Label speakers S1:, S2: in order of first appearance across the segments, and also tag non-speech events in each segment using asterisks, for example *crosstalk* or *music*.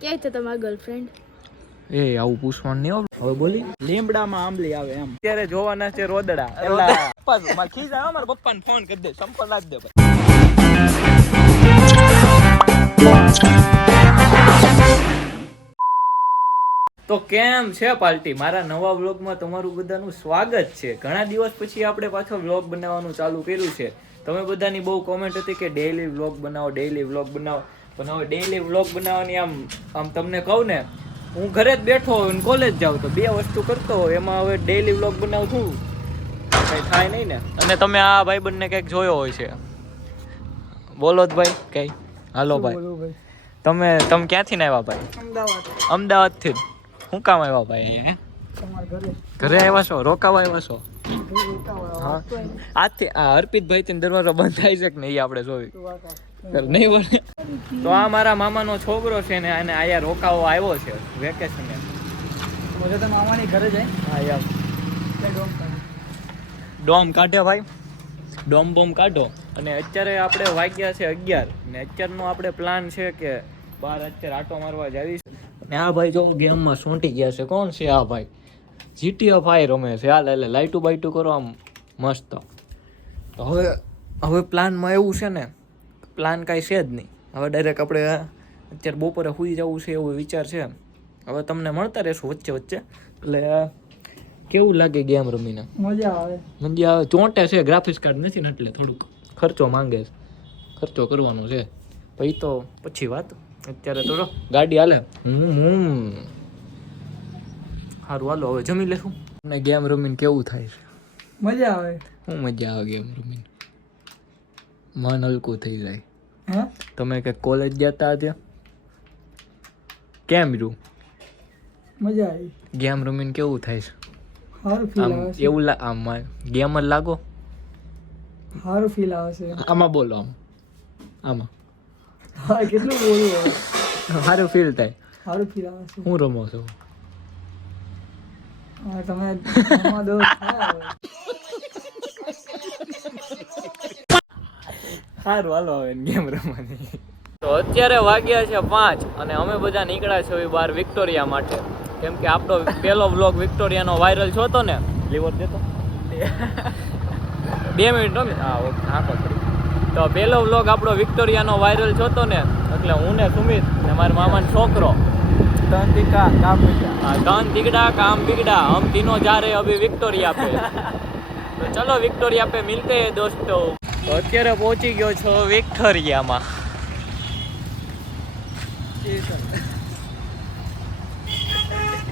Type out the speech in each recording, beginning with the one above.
S1: ક્યાંય છે તમારા ગર્લફ્રેન્ડ
S2: એ આવું પૂછવાનું નહીં હવે બોલી.
S3: લીમડામાં આંબલી આવે એમ.
S2: અત્યારે જોવાના છે રોદડા. એટલે પપ્પા મારા ખીજા આવે, મારા પપ્પાને ફોન કરી દે સંપર્ક આપી દે ભાઈ તો કેમ છે પાર્ટી? મારા નવા વ્લોગમાં તમારું બધાનું સ્વાગત છે. ઘણા દિવસ પછી આપણે પાછો વ્લોગ બનાવવાનું ચાલુ કર્યું છે. તમે બધાની બહુ કોમેન્ટ હતી કે ડેઈલી વ્લોગ બનાવો ડેઈલી વ્લોગ બનાવો. પણ હવે ડેઈલી વ્લોગ બનાવવાની આમ આમ તમને કહું ને હું ઘરે જ બેઠો હોય કોલેજ જાઉં તો બે વસ્તુ કરતો હોય એમાં હવે ડેઈલી વ્લોગ બનાવું છું કંઈ થાય નહીં ને. અને તમે આ ભાઈબંધને કંઈક જોયો હોય છે? બોલો જ ભાઈ કઈ હાલો ભાઈ. તમે તમે ક્યાંથી ને આવ્યા ભાઈ?
S3: અમદાવાદ.
S2: અમદાવાદથી જ. શું કામ આવ્યા ભાઈ અહીંયા
S3: ઘરે?
S2: ઘરે આવ્યા છો? રોકાવા આવ્યા છો? હા. આજથી આ હર્પિતભાઈ થી દરવાજો બંધ થાય છે કે નહીં આપણે જોયું? નહીં બોલે. તો આ મારા મામાનો છોકરો છે ને અને આયા રોકાવો આવ્યો છે વેકેશન
S3: પછી તો મામાની ઘરે જાય
S2: હા યાર.
S3: ડોમ.
S2: કાઢે. ભાઈ. ડોમ બોમ કાઢો. અને અત્યારે આપણે વાગ્યા છે અગિયાર. ને અત્યારનો આપણે પ્લાન છે કે બહાર અત્યારે આટો મારવા જાવી ને આ ભાઈ જો ગેમમાં સોંટી ગયા છે. કોણ છે આ ભાઈ? જીટીઓ ફાઈ રમે છે. હાલ એટલે લાઈટું બાઈટું કરો આમ મસ્ત. તો હવે હવે પ્લાનમાં એવું છે ને પ્લાન કાંઈ છે જ નહીં. હવે ડાયરેક્ટ આપણે અત્યારે બપોરે સુઈ જવું છે એવો વિચાર છે હવે તમને મળતા રહેશું વચ્ચે વચ્ચે. એટલે કેવું લાગે ગેમ રમીને?
S3: મજા આવે.
S2: મજા આવે. ચોંટે છે ગ્રાફિક્સ કાર્ડ નથી ને એટલે થોડુંક ખર્ચો માંગે છે. ખર્ચો કરવાનો છે. પછી તો પછી વાત. અત્યારે તો ગાડી હાલે. હું હમ સારું હાલો હવે જમી લેશું. અને ગેમ રમીને કેવું થાય છે?
S3: મજા આવે.
S2: હું મજા આવે ગેમ રમીને. મન હલકું થઈ જાય.
S3: હા
S2: તમે કે કોલેજ ગયા ત્યાં કેમ રહ્યું
S3: મજા આવી
S2: ગેમ રમીને કેવું થાય છે
S3: સારું ફીલ
S2: આમ
S3: આવે છે
S2: એવું લા- આમ ગેમ જ લાગો
S3: સારું ફીલ આવે છે
S2: આમાં બોલો આમ આમાં
S3: હા કેટલું બોલું હવે
S2: સારું ફીલ થાય
S3: સારું ફીલ આવે છે
S2: હું રમો છું
S3: હા તમે આમાં દો થાય હવે.
S2: સારું હાલો હવે ગેમ રમવાની તો અત્યારે વાગ્યા છે પાંચ અને અમે બધા નીકળ્યા છે બહાર વિક્ટોરિયા માટે કેમ કે આપણો પહેલો બ્લોગ વિક્ટોરિયાનો વાયરલ છો તો ને લીવર દેતો બે મિનિટ નો હા ઓકે હા પકડી તો પહેલો બ્લોગ આપણો વિક્ટોરિયાનો વાયરલ છો તો ને એટલે હું ને સુમિત ને મારા મામાનો છોકરો
S3: ત્રણ ટીકા કામ બીજા
S2: હા કાન દીગડા કામ બીગડા હમ तीनों जा रहे अभी विक्टोरिया पे તો ચલો વિક્ટોરિયા પે મિલતે હૈ દોસ્તો અત્યારે પહોંચી ગયો છો વિક્ટોરિયામાં.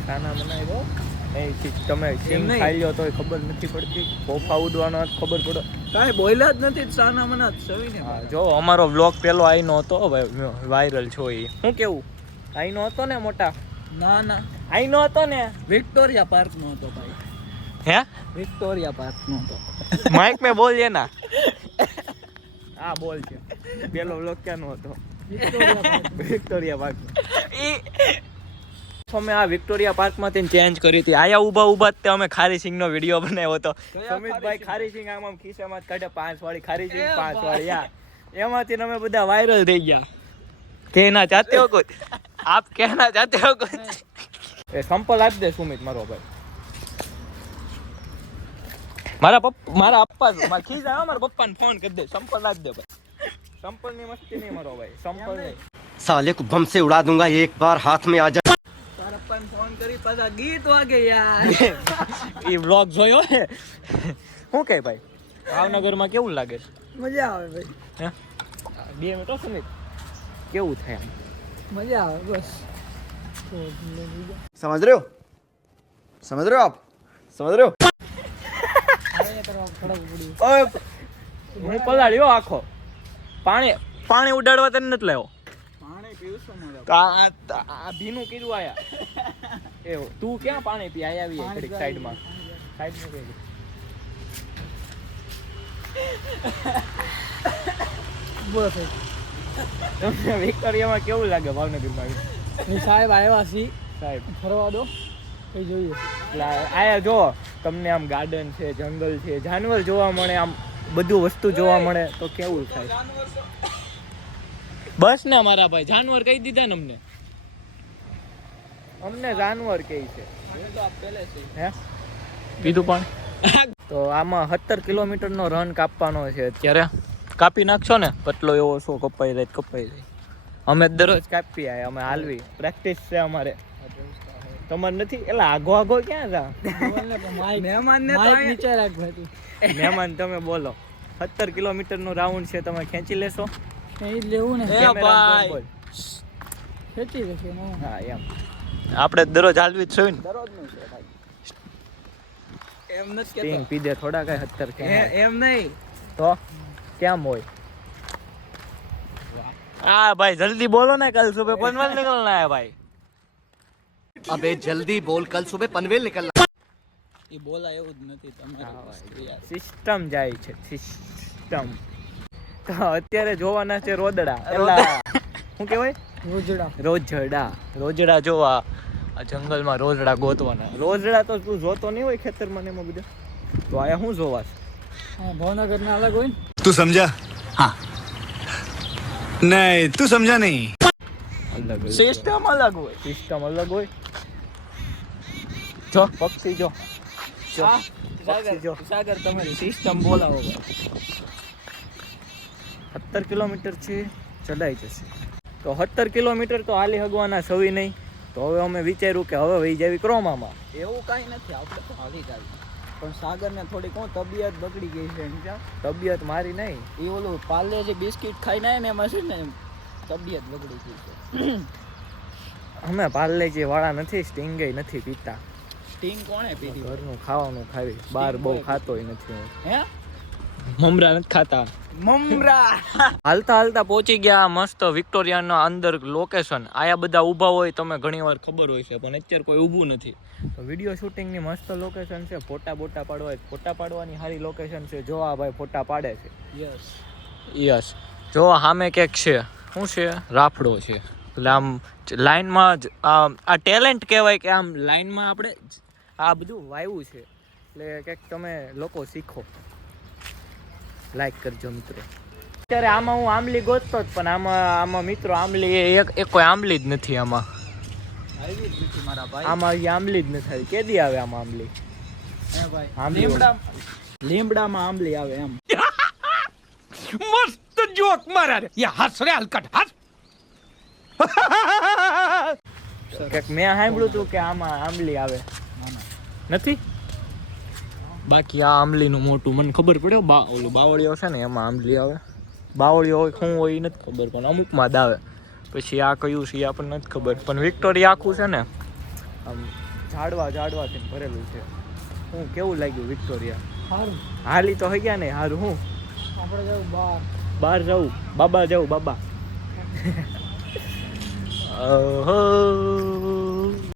S2: ખાના બનાવ્યો? તમે
S3: સીમ
S2: ખાઈ લ્યો તોય ખબર નથી પડતી. ફોફા ઉડવાનો ખબર પડે.
S3: કાંઈ બોલ્યા જ નથી સાના મના સવીને
S2: અમારો વ્લોગ પેલો આઈનો હતો વાયરલ છો એ શું કેવું? આઈનો હતો ને મોટા?
S3: ના ના.
S2: આઈનો હતો ને?
S3: વિક્ટોરિયા પાર્ક નો હતો ભાઈ.
S2: હે?
S3: વિક્ટોરિયા પાર્ક નો હતો.
S2: માઇક મેં બોલ ના. હા બોલ છે. પેલો વ્લોગ ક્યાંનો હતો? Victoria park. અમે આ વિક્ટોરિયા પાર્કમાંથી ચેન્જ કરી હતી. આયા ઊભા ઊભા તે અમે ખારી સિંગ નો વીડિયો બનાવ્યો હતો. સમિતભાઈ
S3: ખારી
S2: સિંગ? આમ આમ ખિસ્સામાં કાઢે પાંચ વાળી ખારી સિંગ પાંચ વાળી યા. એમાંથી અમે બધા વાયરલ થઈ ગયા. કહેના ચાહતે હો કુછ આપ કહેના ચાહતે હો કુછ એ સંપલ આપી દે સુમિત મારો ભાઈ. મારા પપ્પા મારા અપ્પા મારા ખીજ આવે મારા પપ્પાને ફોન કરી દે. સંપલ લાજ દે ભાઈ. સંપલની મસ્તી નહીં મારો ભાઈ. સંપલ નહીં.
S4: સાલે કો બમ ઉડા दूंगा એક બાર હાથ મે આ જા
S3: તારા પપ્પાને ફોન કરી પાછા ગીત વાગે યાર. *laughs*
S2: એ વ્લોગ જોયો ને શું કહે ભાઈ? ભાવનગરમાં કેવું લાગે છે?
S3: મજા આવે ભાઈ.
S2: બે મિનિટ હશે ને કેવું થાય
S3: મજા આવે બસ.
S4: સમજ રહ્યો? સમજ રહ્યો આપ? સમજ રહ્યો?
S2: ઓય હું પલાળ્યો આખો. પાણી પાણી ઉડાડવા તને નથી લાવ્યો.
S3: પાણી પીવશું મારા
S2: તો આ આ- આ ભીનું કીધું આયા. *laughs* એ તું ક્યાં પાણી પી? આયા આવી ઘડીક સાઈડમાં સાઈડમાં કઈ તમને વિક્ટોરિયામાં કેવું લાગે ભાવનગરમાં
S3: સાહેબ આવ્યા છીએ.
S2: સાહેબ.
S3: ફરવા દો. કઈ જોઈએ.
S2: આયા જો. તમને આમ ગાર્ડન છે જંગલ છે જાનવર જોવા મળે આમ બધું વસ્તુ જોવા મળે તો કેવું થાય? બસ ને મારા ભાઈ જાનવર કહી દીધા ને અમને. અમને જાનવર કહે છે. કીધું પણ. તો આમાં સત્તર કિલોમીટરનો રન કાપવાનો છે. અત્યારે કાપી નાખશો ને? પતલો એવો શું કપાઈ જાય કપાઈ જાય. અમે દરરોજ કાપી આયા અમે હાલવી. પ્રેક્ટિસ છે અમારે. તમારે નથી? એટલે આગો આગો ક્યાં હતા?
S3: મહેમાન નીચે રાખ્યું હતું
S2: મહેમાન તમે બોલો. સત્તર કિલોમીટરનું રાઉન્ડ છે તમે ખેંચી લેશો?
S3: લેવું ને. ખેંચી લેશે
S2: હા. એમ. આપણે દરરોજ હાલવી જ છે ને?
S3: દરરોજનું છે ભાઈ. એમ નથી કેતો.
S2: સ્ટિંગ પીધે થોડા કઈ હત્તર કે
S3: એમ નહીં.
S2: તો? કેમ હોય? હા ભાઈ જલ્દી બોલો ને કાલ સુબહ પનવાલ *laughs* નીકળના હે ભાઈ.
S4: અબે જલ્દી બોલ કલ સુબે પનવેલ નીકળના.
S3: એ બોલા એવું જ નથી તમારે.
S2: સિસ્ટમ જાય છે સિસ્ટમ. અત્યારે જોવાના છે રોદડા. એલા શું કહેવાય?
S3: રોજડા.
S2: રોજડા. રોજડા જોવા. આ જંગલમાં રોજડા ગોતવાના. રોજડા તો તું જોતો નહીં હોય ખેતરમાં મને એમાં બધા? તો આયા શું જોવા
S3: છે? ભાવનગર ના અલગ હોય
S1: તું સમજા? હા. નહીં તું સમજા નહીં.
S2: અલગ
S3: સિસ્ટમ અલગ હોય.
S2: સિસ્ટમ અલગ હોય. જો. પક્ષી જો.
S3: સાગર તમારી સિસ્ટમ બોલાવો
S2: સત્તર કિલોમીટર છે ચડાઈ જશે. તો સત્તર કિલોમીટર તો હાલી હગવાના સવી નહીં. તો હવે અમે વિચાર્યું કે હવે વહી જાવી ક્રોમામાં.
S3: એવું કાંઈ નથી આપણે તો હાલી જાય પણ સાગરને થોડીક કોણ તબિયત બગડી ગઈ છે
S2: તબિયત મારી નહીં.
S3: એ ઓલું પાર્લે જે બિસ્કિટ ખાઈને નાય ને એમાં છે ને તબિયત બગડી ગઈ છે.
S2: અમે પાર્લેજી વાળા નથી સ્ટિંગે નથી પીતા.
S3: સ્ટિંગ કોણે પીધી?
S2: ઘરનું ખાવાનું ખાવી. બહાર બહુ ખાતોય નથી હું? મમરા નથી ખાતા.
S3: મમરા.
S2: હાલતા હાલતા પહોંચી ગયા મસ્ત વિક્ટોરિયાના અંદર લોકેશન આયા બધા ઊભા હોય તમે ઘણી વાર ખબર હોય છે પણ અત્યારે કોઈ ઊભું નથી. તો વીડિયો શૂટિંગની મસ્ત લોકેશન છે ફોટા બોટા પાડવા ફોટા પાડવાની સારી લોકેશન છે જો આ ભાઈ ફોટા પાડે છે.
S3: યસ
S2: યસ જો સામે ક્યાંક છે. શું છે? રાફડો છે. એટલે આમ લાઈનમાં જ આ ટેલેન્ટ કહેવાય કે આમ લાઈનમાં આપણે આ બધું વાવ્યું છે. એટલે કંઈક તમે લોકો શીખો. લાઈક કરજો મિત્રો. અત્યારે આમાં હું આંબલી ગોતતો જ પણ આમાં આમાં મિત્રો આંબલી એક એક કોઈ આંબલી જ નથી આમાં. આમાં આંબલી જ નથી આવી. કેદી આવે આમાં આંબલી?
S3: લીમડામાં આંબલી આવે એમ. *laughs*
S1: મસ્ત जोक मारा रे ये हंस रे हलकट हंस
S2: કંઈક મેં સાંભળ્યું હતું કે આમાં આંબલી આવે નથી બાકી આ આંબલીનું મોટું મને ખબર પડ્યો બા ઓલું બાવળીઓ છે ને એમાં આંબલી આવે બાવળીઓ હોય શું હોય એ નથી ખબર પણ અમુકમાં જ આવે પછી આ કયું છે એ આપણને નથી ખબર પણ વિક્ટોરિયા આખું છે ને આમ ઝાડવા ઝાડવાથી ભરેલું છે હું કેવું લાગ્યું વિક્ટોરિયા
S3: સારું
S2: હાલી તો હઈ ગયા ને હારું હું
S3: આપણે જવું બહાર
S2: બહાર જવું બાબા જવું બાબા.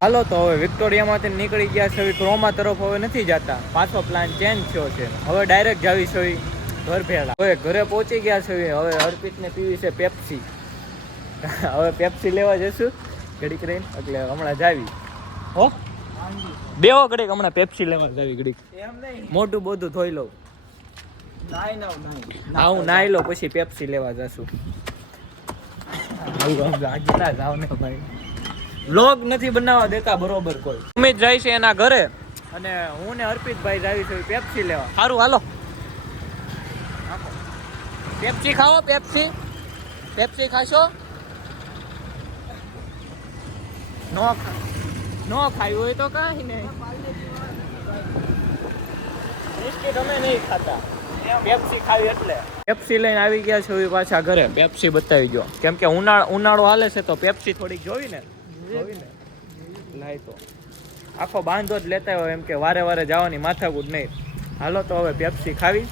S2: હાલો તો હવે વિક્ટોરિયામાંથી નીકળી ગયા છે. હવે ક્રોમા તરફ હવે નથી જતા. પાછો પ્લાન ચેન્જ થયો છે. હવે ડાયરેક્ટ જાવી છે ઘર ભેળા. હવે ઘરે પહોંચી ગયા છે હવે. અર્પિતને પીવી છે પેપ્સી હવે પેપ્સી લેવા જઈશું. ઘડીક રહીને. એટલે હમણાં જાવી. હો? બેવો ઘડીક હમણાં પેપ્સી લેવા જાવી ઘડીક.
S3: એમ નહીં
S2: મોઢું બધું ધોઈ લઉં. હા, હું લો પછી પેપ્સી લેવા જશું. આજે જાવ નથી બનાવવા દેતા બરોબર કોઈ. અમિત જાય છે એના ઘરે. અને હું ને અર્પિતભાઈ જાવી છું પેપ્સી લેવા. સારું, હાલો. પેપ્સી ખાઓ, પેપ્સી. પેપ્સી ખાશો? નો નો ખાયું હોય તો કાંઈ નહીં. બિસ્કિટ અમે નહીં ખાતા. પેપ્સી લઈને આવી ગયા છો પાછા ઘરે. પેપ્સી બતાવી ગયો કેમ કે ઉનાળો ઉનાળો હાલે છે તો પેપ્સી થોડીક જોવી ને. જોવી ને? લાય તો. આખો બાંધો જ લેતા હોય એમ કે વારે વારે જવાની માથાકૂટ નહીં. હાલો તો હવે પેપ્સી ખાવી.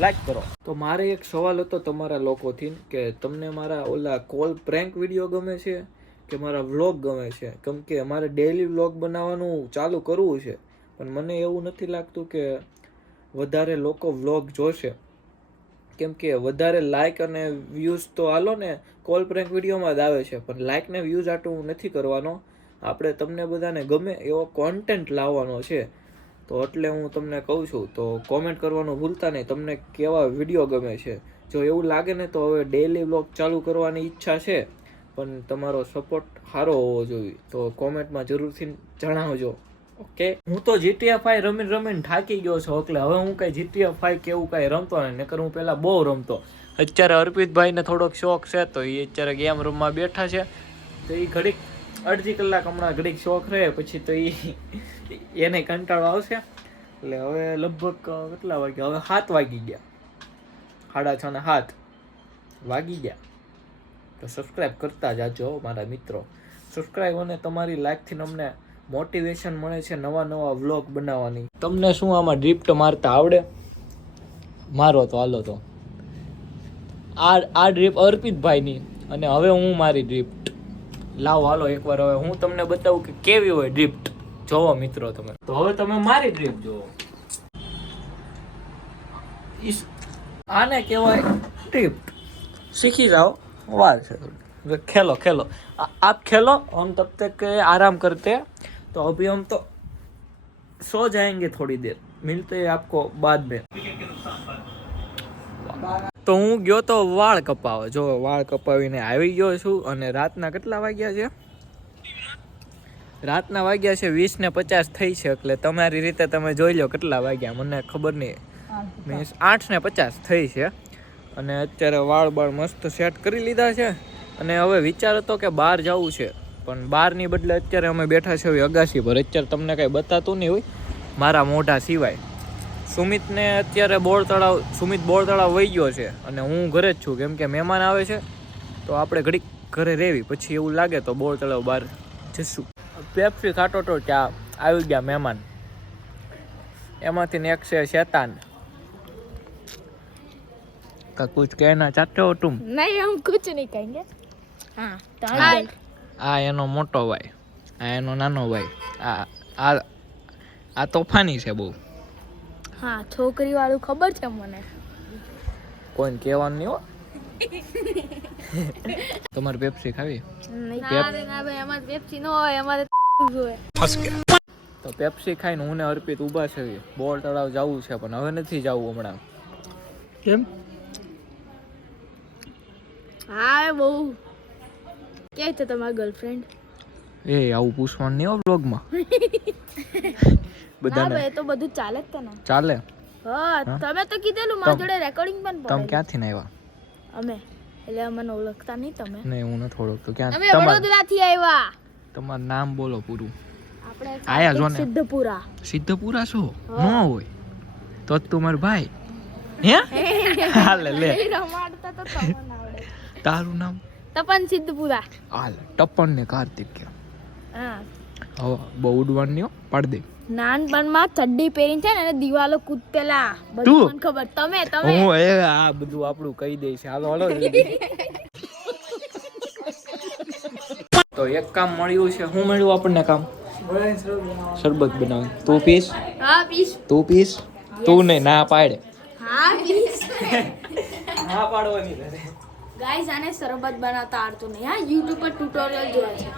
S2: લાઈક કરો. તો મારે એક સવાલ હતો તમારા લોકોથી કે તમને મારા ઓલા કોલ પ્રેન્ક વીડિયો ગમે છે કે મારા વ્લોગ ગમે છે? કેમ કે મારે ડેઈલી વ્લોગ બનાવવાનું ચાલુ કરવું છે. પણ મને એવું નથી લાગતું કે વધારે લોકો વ્લોગ જોશે. કેમ કે વધારે લાઇક અને વ્યૂઝ તો હાલો ને કોલ પ્રેન્ક વિડીયોમાં જ આવે છે. પણ લાઇક ને વ્યૂઝ આટલું નથી કરવાનો. આપણે તમને બધાને ગમે એવો કોન્ટેન્ટ લાવવાનો છે. તો એટલે હું તમને કહું છું, તો કોમેન્ટ કરવાનું ભૂલતા નહીં. તમને કેવા વીડિયો ગમે છે? જો એવું લાગે ને તો હવે ડેઈલી વ્લોગ ચાલુ કરવાની ઈચ્છા છે. પણ તમારો સપોર્ટ સારો હોવો જોઈએ. તો કોમેન્ટમાં જરૂરથી જણાવજો. ઓકે. હું તો જીટીએફ ફાઈ રમીને રમીને થાકી ગયો છું, એટલે હવે હું કઈ જીટીએફ આઈ કેવું કઈ રમતો નહીં, નકર હું પહેલાં બહુ રમતો. અત્યારે અર્પિતભાઈને થોડોક શોખ છે, તો એ અત્યારે ગેમ રૂમમાં બેઠા છે. તો એ ઘડીક અડધી કલાક હમણાં ઘડીક શોખ રહે, પછી તો એ *laughs* એને કંટાળો આવશે. એટલે હવે લગભગ કેટલા વાગે હવે સાત વાગી ગયા. સાડા છ ને સાત વાગી ગયા. તો સબસ્ક્રાઈબ કરતા જાજો, મારા મિત્રો. સબસ્ક્રાઇબ અને તમારી લાઈકથી અમને મોટિવેશન મળે છે નવા નવા વ્લોગ બનાવવાની તમને શું આમાં ડ્રિફ્ટ મારતા આવડે મારો તો હાલો તો આ આ ડ્રીપ અર્પિતભાઈની અને હવે હું મારી ડ્રિફ્ટ લાવો હાલો એકવાર હવે હું તમને બતાવું કે કેવી હોય ડ્રિફ્ટ જોવો મિત્રો તમે તો હવે તમે મારી ડ્રિફ્ટ જોવો ઈસ- આને કહેવાય ડ્રિફ્ટ सीखी जाओ वार से खेलो खेलो आ- आप खेलो हम तब तक आराम करते हैं तो अभी हम तो सो जाएंगे थोड़ी देर मिलते हैं आपको बाद में તો હું ગયો તો વાળ કપાવવા જો વાળ કપાવીને આવી ગયો છું અને રાતના કેટલા વાગ્યા છે રાતના વાગ્યા છે વીસ ને પચાસ થઈ છે એટલે તમારી રીતે તમે જોઈ લો કેટલા વાગ્યા મને ખબર નહીં મીન્સ આઠ ને પચાસ થઈ છે અને અત્યારે વાળ બાળ મસ્ત સેટ કરી લીધા છે અને હવે વિચાર હતો કે બહાર જવું છે પણ બહારની બદલે અત્યારે અમે બેઠા છે હવે અગાસી પર અત્યારે તમને કાંઈ બતાતું નહીં હોય મારા મોઢા સિવાય સુમિતને અત્યારે બોર તળાવ સુમિત બોર તળાવ વહી ગયો છે અને હું ઘરે જ છું કેમ કે મહેમાન આવે છે તો આપણે ઘડીક ઘરે રહેવી પછી એવું લાગે તો બોર તળાવ બહાર જશું પેપ્સી ખાટો તો ત્યાં આવી ગયા મહેમાન એમાંથી ને એક છે શેતાન का कुछ कहना चाहते हो तुम
S5: नहीं हम कुछ नहीं कहेंगे हाँ तो
S2: આ એનો મોટો ભાઈ આ એનો નાનો ભાઈ આ આ આ તોફાની છે બહુ.
S5: હા છોકરી વાળું ખબર છે મને.
S2: કોઈને કહેવાનું નહીં હો. તમારે પેપ્સી ખાવી?
S5: ના રે ના ભાઈ અમારે પેપ્સી ન હોય અમારે જોઈએ
S2: તો પેપ્સી ખાઈને હું ને અર્પિત ઊભા છે. બોર તળાવ જવું છે પણ હવે નથી જવું હમણાં. કેમ?
S5: હા બહુ ક્યાં છે તમારા ગર્લફ્રેન્ડ
S2: એ આવું પૂછવાનું નહીં હા *laughs* બધાને.
S5: ભાઈ એ તો બધું ચાલે જ તને
S2: ચાલે?
S5: હા તમે તો કીધેલું મારી જોડે રેકોર્ડિંગ પણ
S2: તમે ક્યાંથી આવ્યા?
S5: અમે. એટલે અમને ઓળખતા નહીં તમે.
S2: નહીં હું નથી ઓળખતો. ક્યાં? તમે
S5: વડોદરાથી આવ્યા.
S2: તમારું નામ બોલો પૂરું.
S5: આપણે
S2: આયા જો ને.
S5: સિદ્ધપુરા.
S2: સિદ્ધપુરા છો? ન હોય. તો તું મારો ભાઈ. હે? *laughs* હાલે લે.
S5: રમાડતા તો તમને આવડે.
S2: તારું નામ?
S5: તપન સિદ્ધપુરા.
S2: હાલ ટપન ને કાર્તિક કે
S5: હા.
S2: હવે બહુ ઉડવાનું પાડ દે.
S5: નાનપણમાં ચડ્ડી પહેરી છે ને અને દિવાલો કૂદતેલા બધું મને ખબર. તમે તમે?
S2: હું એ આ બધું આપણું કહી દઈશ. હાલો હાલો. તો એક કામ મળ્યું છે. હું મળ્યું આપણને કામ? શરબત બનાવ તું પીસ
S5: હા પીસ
S2: તું પીશ? તું ને ના પાડે.
S5: હા પીશ. *laughs*
S2: ના પાડવાની.
S5: ગાઈસ આને શરબત બનાવતા આવડતું નહીં. હા યુટ્યુબ પર ટ્યુટોરિયલ જોયા છે.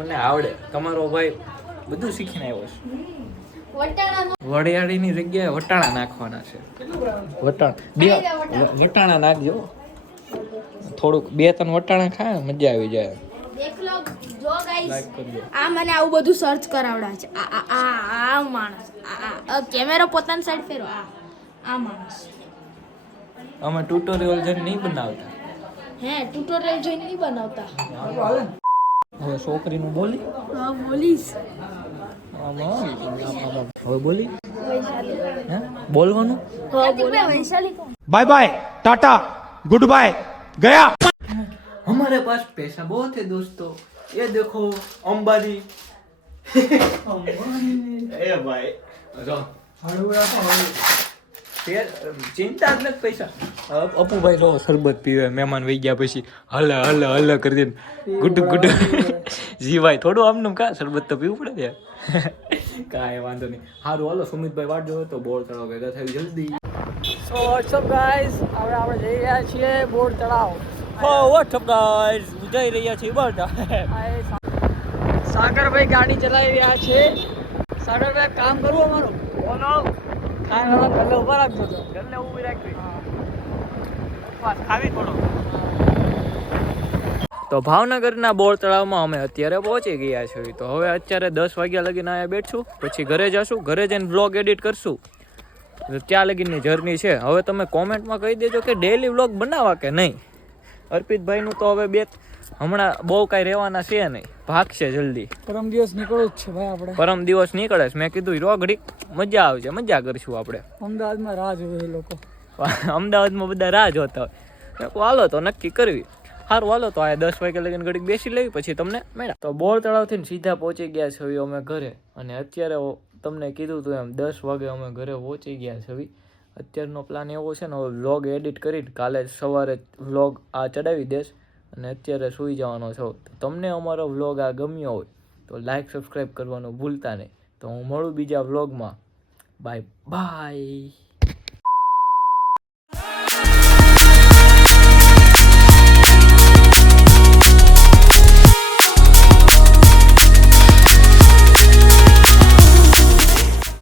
S2: મને આવડે. તમારો ભાઈ બધું શીખીને આવ્યો છે. વડિયાળીની જગ્યાએ વટાણા નાખવાના છે. વટાણા. બે વટાણા. નાખજો. થોડુંક બે ત્રણ વટાણા ખાય મજા આવી જાય.
S5: જો આ મને આવું બધું સર્ચ કરાવડા છે. આ આ આ માણસ. આ કેમેરો પોતાની સાઈડ ફેરો આ આ માણસ.
S2: અમે ટ્યુટોરિયલ જેમ નહીં બનાવતા.
S5: હે ટ્યુટોરિયલ જોઈને નહીં બનાવતા
S2: હવે છોકરીનું બોલી
S5: હા બોલીશ
S2: આમ, આમ, આમ, આમ, આમ. હવે બોલી હે બોલવાનું
S5: હા બોલે વૈશાલી કોણ
S1: bye bye tata goodbye गया
S2: हमारे पास पैसा बहुत है दोस्तों ये देखो अंबानी ए भाई જો તે- ચિંતા જ નથી પૈસા. અપુભાઈ જો શરબત પીવે મહેમાન વહી ગયા પછી હલ હલ હલ કરી દે ગુડ ગુડ. *laughs* જીવાય થોડું આમનું કા? શરબત તો પીવું પડે *laughs* કાંઈ વાંધો નહીં. સારું હાલો સુમિતભાઈ વાટ તો બોર તળાવ ભેગા થઈ જલ્દી.
S3: સો વોટ્સઅપ ગાઈસ હવે આપણે જઈ રહ્યા છીએ બોર તળાવ.
S2: હો વોટ્સઅપ ગાઈઝ રહ્યા છીએ
S3: સાગરભાઈ ગાડી ચલાવી રહ્યા છે. સાગરભાઈ કામ કરવું અમારું? બોલો. ખાન ગલ્લે ઊભા રાખજો તો.
S2: ગલ્લે ઊભી રાખવી.
S3: બસ
S2: ખાવી થોડો. તો ભાવનગરના બોર તળાવમાં અમે અત્યારે પહોંચી ગયા છીએ. તો હવે અત્યારે દસ વાગ્યા લગીને અહીંયા બેઠશું પછી ઘરે જશું ઘરે જઈને વ્લોગ એડિટ કરશું. ત્યાં લગીની જર્ની છે. હવે તમે કોમેન્ટમાં કહી દેજો કે ડેલી વ્લોગ બનાવવા કે નહીં? અર્પિતભાઈનું તો હવે બે હમણાં બહુ કાંઈ રહેવાના છે નહીં. ભાગશે જલ્દી.
S3: પરમ દિવસ નીકળો જ છે ભાઈ આપણે.
S2: પરમ દિવસ નીકળે છે. મેં કીધું રો ઘડીક મજા આવશે મજા કરશું આપણે.
S3: અમદાવાદમાં રાહ જોવે એ લોકો. *laughs*
S2: અમદાવાદમાં બધા રાહ જોતા હોય. વાલો હાલો તો નક્કી કરવી. સારું હાલો તો આ દસ વાગે લગીને ઘડીક બેસી લેવી પછી તમને મેળા. તો બોર તળાવથી સીધા પહોંચી ગયા છે અમે ઘરે. અને અત્યારે તમને કીધું હતું એમ દસ વાગે અમે ઘરે પહોંચી ગયા છે અત્યારનો પ્લાન એવો છે ને હવે વ્લોગ એડિટ કરી કાલે સવારે વ્લોગ આ ચડાવી દઈશ અને અત્યારે સૂઈ જવાનો છો. તમને અમારો વ્લોગ આ ગમ્યો હોય, તો લાઈક સબસ્ક્રાઈબ કરવાનું ભૂલતા નહીં. તો હું મળું બીજા વ્લોગમાં. Bye bye